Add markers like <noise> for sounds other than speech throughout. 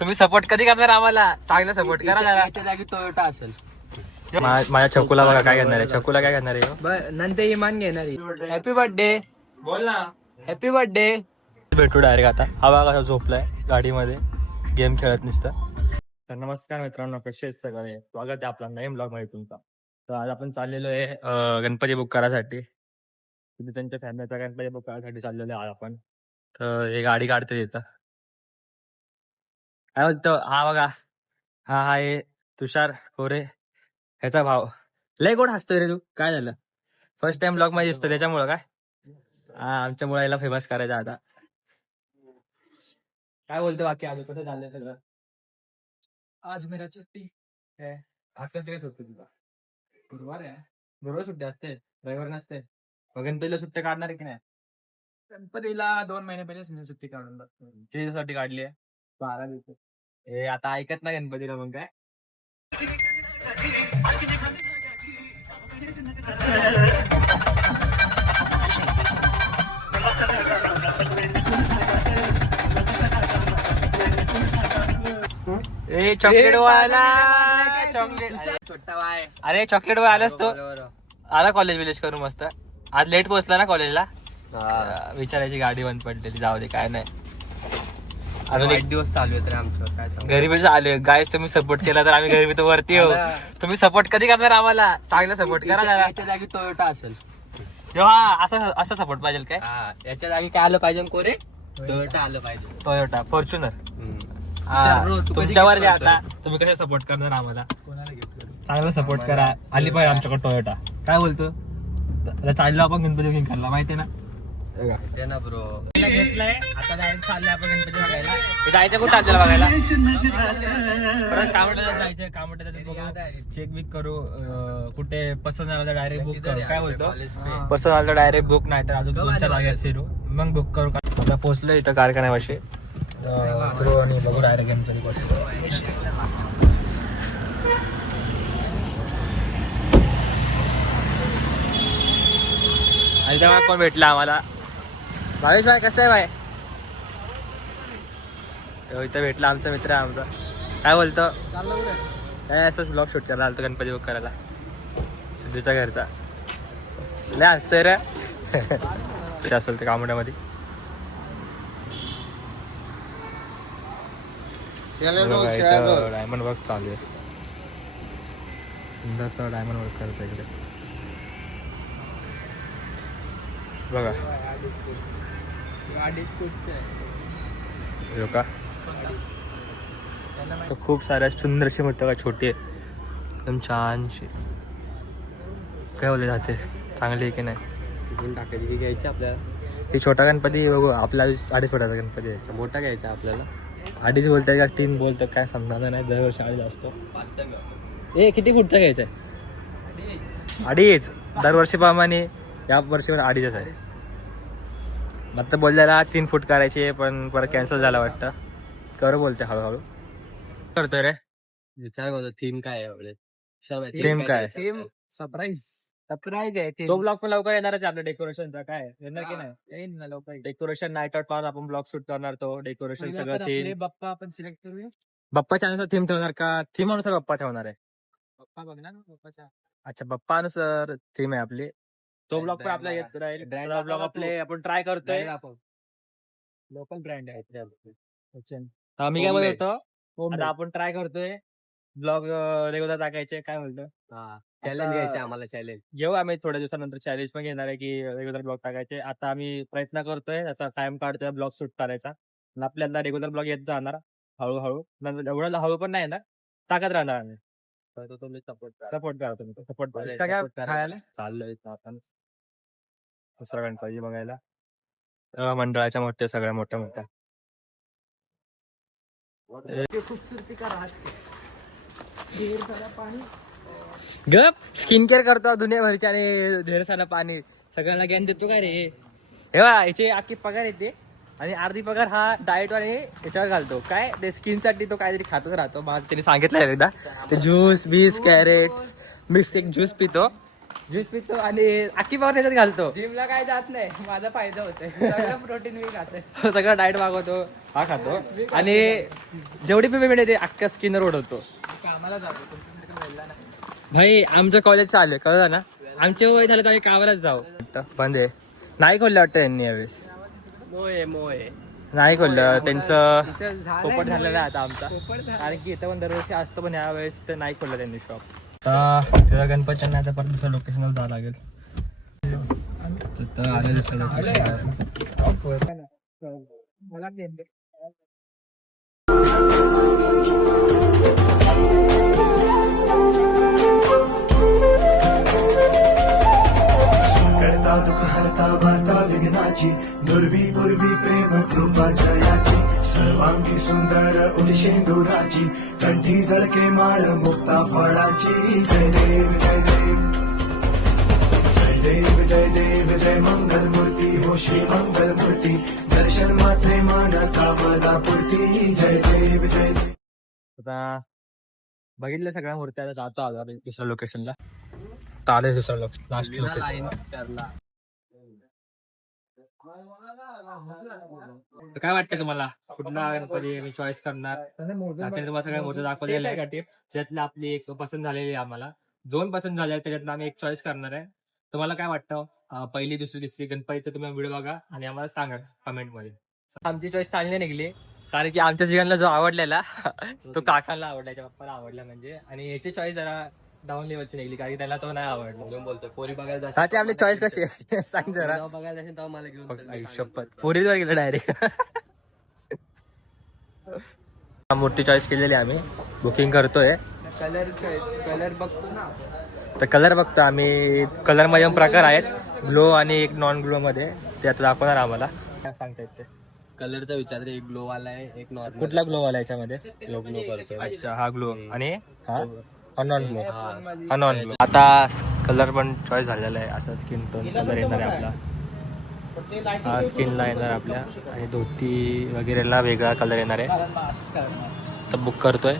तुम्ही सपोर्ट कधी करणार आम्हाला? चांगला सपोर्ट करा जरा. याच्या जागी टोयोटा असेल. मा- माझ्या छकुला बघा काय करणार आहे. छकुला काय करणार आहे नंतर इमान घेणार हॅपी बर्थडे बोल ना. हॅपी बर्थडे भेटू डायरेक्ट आता. हवा कसा झोपलाय गाडीमध्ये. गेम खेळत नुसतं. तर नमस्कार मित्रांनो कसे आहेत सगळे? स्वागत आहे आपला नवीन ब्लॉगमध्ये तुमचा. तर आज आपण चाललेलो आहे अं, गणपती बुक करायसाठी. तिथे त्यांच्या फॅमिलीचा गणपती बुक करायसाठी चाललेलो आहे आज आपण. तर हे गाडी काढते तिथं. काय बोलतो हा बघा हा हा हे तुषार कोरे ह्याचा भाव. लय गोड हसतोय रे तू काय झालं? फर्स्ट टाइम ब्लॉगमध्ये दिसतो त्याच्यामुळं काय? हा आमच्यामुळे याला फेमस करायचं आता. काय बोलतो बाकी? अजून कुठे चाललंय सगळं? आज मेरा छुट्टी. आज काय सुट्टी तुला गुरुवार आहे गुरुवार सुट्टी असते रविवार नसते. मग गणपतीला सुट्टी काढणार आहे की नाही? गणपतीला दोन महिने पहिलेच मी सुट्टी काढून टाकतो. त्याच्यासाठी काढली आहे? बारा दिवस हे आता ऐकत ना गणपतीला मग काय? ए चॉकलेट वाला चॉकलेट छोटा वाय अरे चॉकलेट वाला आलास तो आला कॉलेज विलेज करून मस्त. आज लेट पोहोचला ना कॉलेजला विचारायची गाडी बंद पडलेली जाऊ दे काय नाही. अजून एक दिवस चालू आहेत रे आमचं काय सांगू. घरी बी आलोय गायस तुम्ही सपोर्ट केला तर आम्ही घरी वरती येऊ आला. तुम्ही सपोर्ट कधी करणार आम्हाला? चांगला सपोर्ट करा याच्या जरा. याच्या जागी टोयोटा असेल. हा असं असं सपोर्ट पाहिजे काय? हा याच्या जागी काय आलं पाहिजे कोरे? टोयोटा आलं पाहिजे. टोयोटा फॉर्च्युनर विचार bro, तू कधी तुमच्यावर gift आता? तुम्ही कशा सपोर्ट करणार आम्हाला? चांगला सपोर्ट करा. आली पाहिजे आमच्याकडे टोयोटा काय बोलतो? चाललो आपण गणपती जिंकायला माहितीये ना? ते ना ब्रो घेतलाय. आता डायरेक्ट चाललंय आपण गणपती बघायला. जायचं कुठं आपल्याला बघायला? परत कामटाला जायचं कामटाचं चेक बिक करू. कुठे पसंत झालं तर डायरेक्ट बुक करू. काय बोलतो? पसंत तर डायरेक्ट बुक नाही तर अजून दोन चार जागेत फिरू. मग बुक करू आता पोहोचलो इथं कारखान्यापाशी. उतरू आणि बघू डायरेक्ट गणपती आणि तेव्हा कोण भेटला आम्हाला? भावेश भाई कसं आहे भाई? हो, इथं भेटला आमचा मित्र आहे आमचा. काय बोलतो? काय असंच ब्लॉग शूट करायला आलतो गणपती बुक करायला. सिद्धूच्या घरचा. लय असतंय रे. ते असेल ते कामोड्यामध्ये डायमंड वर्क चालू आहे. डायमंड वर्क करतो इकडे. बघा. हो का तर खूप साऱ्या सुंदरशी मूर्ती का छोटी एकदम छानशी. काय बोलले जाते. चांगली आहे की नाही? टाकायची की घ्यायची आपल्याला? ही छोटा गणपती बघू. आपला अडीच फुटाचा गणपती अच्छा, मोठा घ्यायचा आपल्याला? अडीच बोलताय का तीन बोलतात काय समजणार नाही. दरवर्षी अडीच असतो. ए किती फुटचा घ्यायचा आहे? अडीच. दरवर्षी प्रमाणे या वर्षी पण अडीचच आहे. आता बोलल्याला तीन फूट करायचे पण परत कॅन्सल झाला वाटतं. कर बोलते हळूहळू. करतोय रे. विचार करतो थीम काय आहे Theme काय? थीम सरप्राईज सरप्राईज आहे तो ब्लॉग पण लवकर येणारच आहे आपल्या डेकोरेशनचा काय? येणार की नाही? येईन ना लवकर. डेकोरेशन नाईट आउट पाहून आपण ब्लॉग शूट करणार तो डेकोरेशन सगळं आपले थीम बाप्पा आपण सिलेक्ट करूया? बाप्पाच्या अनुसार थीम ठेवणार का? थीम अनुसार बाप्पा ठेवणार आहे. बाप्पा बघणार ना बाप्पाच्या अच्छा बाप्पा अनुसार थीम आहे आपली. तो ब्लॉग पण आपला येत राहील brand ब्लॉग दाखव आपले. आपण ट्राय करतोय. लोकल ब्रँड आहे आम्ही काय Homemade. बोलतो आता आपण ट्राय करतोय. ब्लॉग रेग्युलर टाकायचे काय बोलतो? चॅलेंज आता- घ्यायचं आम्हाला चॅलेंज. घेऊ आम्ही थोड्या दिवसानंतर चॅलेंज पण घेणार आहे की रेग्युलर ब्लॉग टाकायचे. आता आम्ही प्रयत्न करतोय असा टाइम काढतोय ब्लॉग शूट करायचा. आणि आपल्याला रेग्युलर ब्लॉग येत जाणार हळूहळू. नंतर एवढं हळू पण नाही येणार. टाकत राहणार आम्ही. सपोर्ट सपोर्ट करा तुम्ही. सपोर्ट करा. चाललोय. आता दुसरा गणपती बघायला. अं, मंडळाच्या मोठ्या सगळ्या मोठ्या मोठ्या. खूपसूरती का राहत गप! स्किन केअर करतो दुनियाभरच्या आणि ढेर सारा पाणी. सगळ्यांना ज्ञान देतो काय रे? हे बा याचे आखी पगार येते आणि अर्धी पगार हा डाएट आणि याच्यावर घालतो. काय? ते स्किनसाठी तो काहीतरी खातच राहतो. मला त्याने सांगितलं एकदा. ते ज्यूस बीस कॅरेट मिक्स एक ज्यूस पितो. ज्यूस पितो आणि आखी पगार त्याच्यात घालतो. जिमला काय जात नाही. माझा फायदा होतोय. सगळं प्रोटीन मी खाते <laughs> सगळं डाएट मागवतो. हा खातो. आणि जेवढी पेमेंट येते अख्ख्या स्किनर उडवतो कामाला जातो. भाई आमचं कॉलेज चालू आहे. कळलं ना? आमचे वय झालं तर कामालाच जाऊ. बंद आहे. नाही खोललं वाटतं यांनी यावेळेस? मोये मोये. नाही खोललं. त्यांचं पोपट झालेलं आहे आता आमचा. कारण की इथं पण दरवर्षी असतं पण यावेळेस तर नाही खोललं त्यांनी शॉप आता गणपती आता परत दुसऱ्या लोकेशनला जावं लागेल. तर आलं दुसऱ्या लोकेशन करता दुःख हरता भरता विघ्नाची दुर्वी पूर्वी प्रेम कृपा जयाची सर्वांगी सुंदर उदिशेंदुराची कंठी झळके माळ मुक्ता फळाची. जय देव जय देव. जय देव जय देव जय मंगल मूर्ती हो श्री मंगल मूर्ती दर्शन मात्रे मान कामदा पूर्ती. जय देव जय देव. आता बघितलं सगळ्या मूर्त्या आता जातो आलो आम्ही दुसऱ्या लोकेशनला आले दुसऱ्या लास्ट लोकेशन काय वाटतं तुम्हाला? कुठला गणपती मी चॉईस करणार? रात्री तुम्हाला सगळ्या मूर्ती दाखवलेल्या आहे. ज्यातली आपली एक पसंत झालेली आहे आम्हाला. दोन पसंत आहेत, त्याच्यातनं आम्ही एक चॉईस करणार आहे. तुम्हाला काय वाटतं? अं, पहिली दुसरी तिसरी गणपतीचं तुम्ही व्हिडिओ बघा आणि आम्हाला सांगा कमेंटमध्ये आमची चॉईस चांगली निघली कारण की आमच्या जिगांना जो आवडलेला <laughs> तो काकांना आवडला याच्या पप्पाला आवडला म्हणजे. आणि याची चॉईस जरा डाऊन लेवलची निघली कारण की त्याला तो नाही आवडला. बोलतोय. पोरी बघायला हा ते आपली चॉईस कशी आहे? सांग जरा. बघायला जाशील तेव्हा मला घेऊन चल, मी आयुष्यपत पोरीवर गेलं डायरेक्ट मूर्ती चॉईस केलेली आहे आम्ही. बुकिंग करतोय. कलर कलर बघतो ना तर कलर बघतो आम्ही. कलरमध्ये पण प्रकार आहेत. ग्लो आणि एक नॉन ग्लो मध्ये. ते आता दाखवणार आम्हाला. काय सांगता येते कलरचा विचार एक ग्लो वाला आहे एक नॉर्मल कुठला ग्लो वाला याच्यामध्ये? ग्लो ग्लो करतोय. अच्छा हा ग्लो आणि? हा? नॉन ग्लो हा नॉन ग्लो आता कलर पण चॉईस झालेला आहे. असा स्किन टोन कलर येणार आहे आपला. हा स्किनला येणार आपल्या. आणि धोती वगैरेला वेगळा कलर येणार आहे. तर बुक करतोय.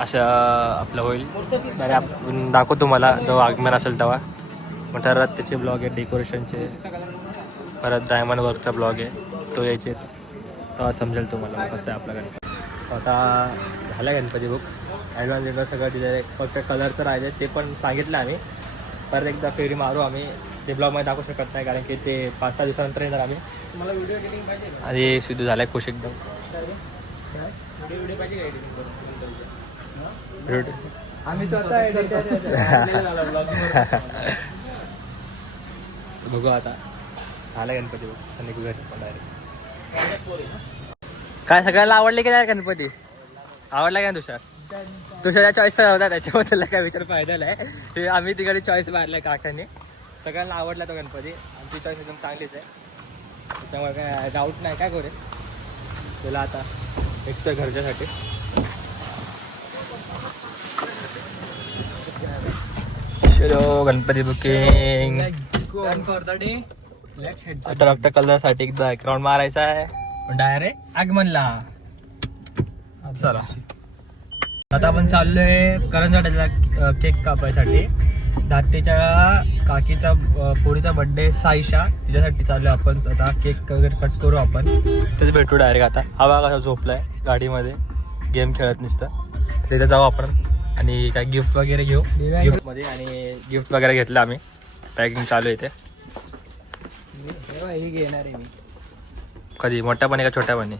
असं आपलं होईल. तर आपण दाखवतो तुम्हाला. जेव्हा आगमन असेल तेव्हा. तर त्याचे ब्लॉग आहे डेकोरेशनचे परत डायमंड वर्कचा ब्लॉग आहे. तो यायचे. तेव्हा समजेल तुम्हाला कसं आहे आपला गणपती आता झाला गणपती बुक ॲडव्हान्स एकदा सगळं दिलेलं आहे. फक्त कलरचं राहिले ते पण सांगितलं आम्ही. परत एकदा फेरी मारू आम्ही. ते ब्लॉगमध्ये दाखवू शकत नाही कारण की ते पाच सहा दिवसानंतर येणार आम्ही. मला व्हिडिओ एडिटिंग पाहिजे? आणि सिद्धू झालाय खुश एकदम. आम्ही <laughs> बघू आता. झाला गणपती बघ. पण direct. काय सगळ्याला आवडले की नाही गणपती? आवडला का तुषार? तुषार चॉईसचा होता त्याच्याबद्दल काय विचार फायदा नाही. हे आम्ही तिकडे चॉईस मारलाय काकाने. सगळ्यांना आवडला तो गणपती. आमची चॉईस एकदम चांगलीच आहे. त्याच्यामुळे काय डाऊट नाही काय करू तुला आता एकटं घरच्यासाठी. चलो Ganpati booking done for the day let's head आता फक्त कलरसाठी एकदा राऊंड मारायचा आहे. डायरेक्ट आगमनला. चला. आता आपण चाललोय करंजाट्याला केक कापायसाठी. दातेच्या काकीचा पोरीचा बर्थडे साईशा. तिच्यासाठी चाललोय आपण. आता केक वगैरे कट करू आपण. तेच भेटू डायरेक्ट आता. हवा कसा झोपलाय गाडीमध्ये. गेम खेळत नसतं. त्याच्यात जाऊ आपण. आणि काय गिफ्ट वगैरे घेऊ. दिव्या गिफ्टमध्ये आणि गिफ्ट वगैरे घेतलं आम्ही. पॅकिंग चालू आहे ते घेणार आहे मी. कधी? मोठ्यापणे का छोट्यापणे?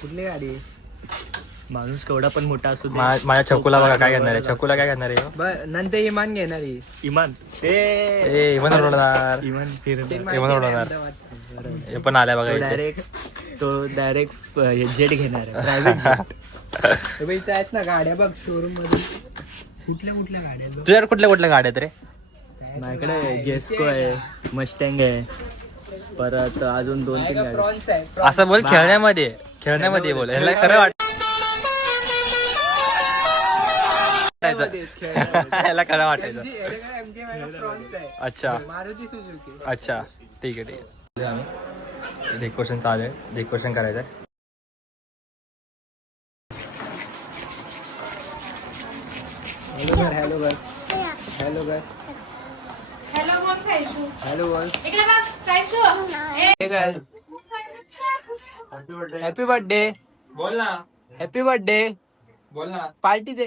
कुठली गाडी माणूस केवढा पण मोठा असू दे. मा- माझ्या छकुला बघा काय घेणार आहे. छकुला काय घेणार आहे ब नंतर इमान घेणार आहे. इमान. ए. ए इवन उडवणार. इमान फिर ते इवन माहिती नाही अहमदाबाद. हे पण आलाय बघा तो इथे. डायरेक्ट तो डायरेक्ट जेट घेणार आहे. प्रायव्हेट <laughs> हे बघ, इथं आहेत ना गाड्या बघ शोरूममध्ये कुठल्या कुठल्या गाड्या आहेत बघ. तुझ्याकडे कुठल्या कुठल्या गाड्या आहेत रे? माझ्याकडे जेस्को आहे मस्टँग आहे. परत अजून दोन तीन गाड्या प्रॉन्स आहे असं बोल खेळण्यामध्ये. खेळण्यामध्ये बोल. ह्याला खरं वाट ह्याला खरं वाटायचं अच्छा। मारुती अच्छा ठीक आहे ठीक आहे आम्ही डेकोरेशन चालू आहे डेकोरेशन करायचं आहे हॅलो हॅलो हॅलो हॅलो बोल हॅलो बोल इकडे बघ सायशू ए, हे काय हॅपी बर्थडे बोल ना हॅपी बर्थडे बोल ना पार्टी दे।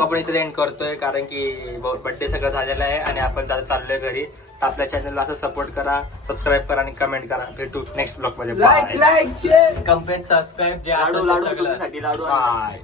आपण इथे एंड करतोय कारण की बर्थडे सगळं झालेलं आहे आणि आपण जरा चाललोय घरी. तर आपल्या चॅनलला असं सपोर्ट करा सबस्क्राईब करा आणि कमेंट करा. भेटू नेक्स्ट ब्लॉगमध्ये. लाईक लाईक कमेंट सबस्क्राईब जे लाडू लाडू लाडू. बाय